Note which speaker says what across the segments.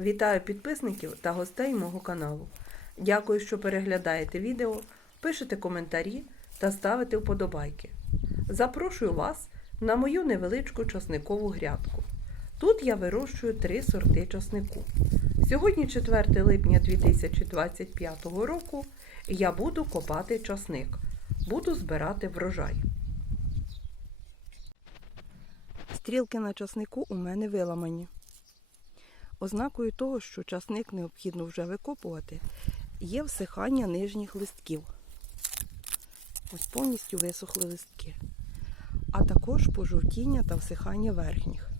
Speaker 1: Вітаю підписників та гостей мого каналу. Дякую, що переглядаєте відео, пишете коментарі та ставите вподобайки. Запрошую вас на мою невеличку часникову грядку. Тут я вирощую три сорти часнику. Сьогодні 4 липня 2025 року я буду копати часник. Буду збирати врожай. Стрілки на часнику у мене виламані. Ознакою того, що часник необхідно вже викопувати, є всихання нижніх листків. Ось повністю висохли листки. А також пожовтіння та всихання верхніх.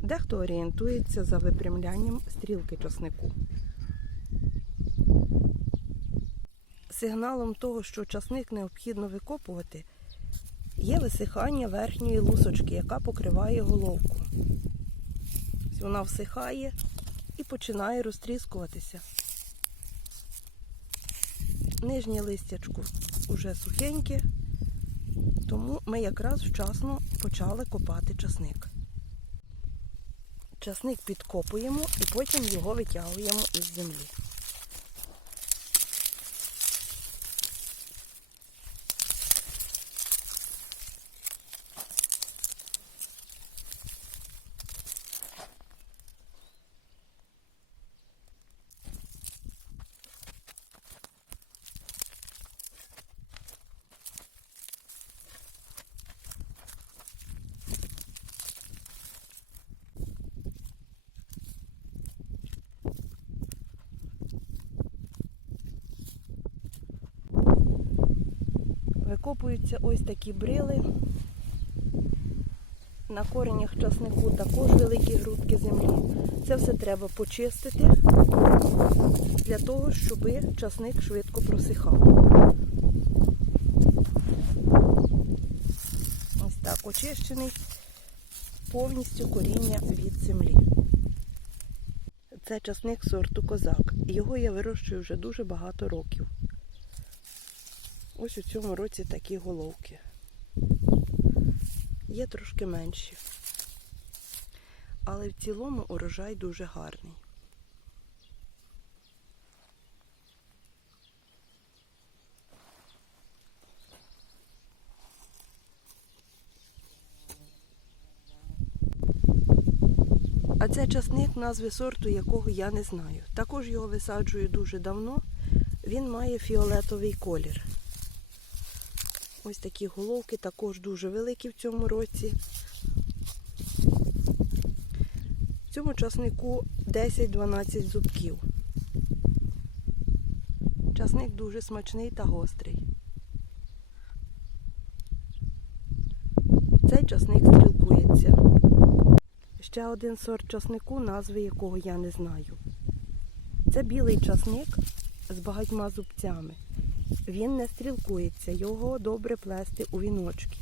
Speaker 1: Дехто орієнтується за випрямлянням стрілки часнику. Сигналом того, що часник необхідно викопувати, є висихання верхньої лусочки, яка покриває головку. Ось Вона всихає і починає розтріскуватися. Нижнє листячко вже сухеньке, тому ми якраз вчасно почали копати часник. Часник підкопуємо і потім його витягуємо із землі. Викопуються ось такі брили. На коренях часнику також великі грудки землі. Це все треба почистити для того, щоб часник швидко просихав. Ось так очищений повністю коріння від землі. Це часник сорту козак. Його я вирощую вже дуже багато років. Ось у цьому році такі головки. Є трошки менші. Але в цілому урожай дуже гарний. А це часник, назви сорту якого я не знаю. Також його висаджую дуже давно. Він має фіолетовий колір. Ось такі головки також дуже великі в цьому році. В цьому часнику 10-12 зубків. Часник дуже смачний та гострий. Цей часник стрілкується. Ще один сорт часнику, назви якого я не знаю. Це білий часник з багатьма зубцями. Він не стрілкується, його добре плести у віночки.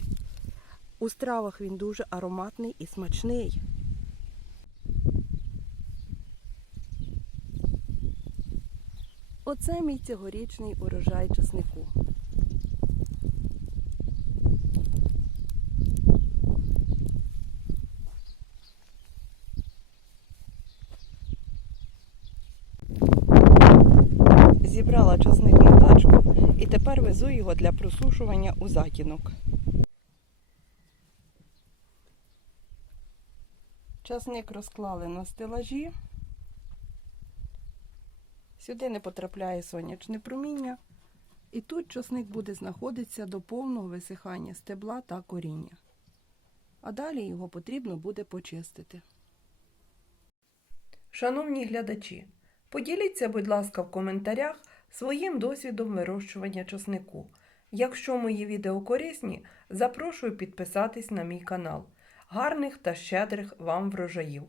Speaker 1: У стравах він дуже ароматний і смачний. Оце мій цьогорічний урожай часнику. Зібрала часник на тачку і тепер везу його для просушування у затінок. Часник розклали на стелажі. Сюди не потрапляє сонячне проміння. І тут часник буде знаходитися до повного висихання стебла та коріння. А далі його потрібно буде почистити. Шановні глядачі, поділіться, будь ласка, в коментарях своїм досвідом вирощування часнику. Якщо мої відео корисні, запрошую підписатись на мій канал. Гарних та щедрих вам врожаїв!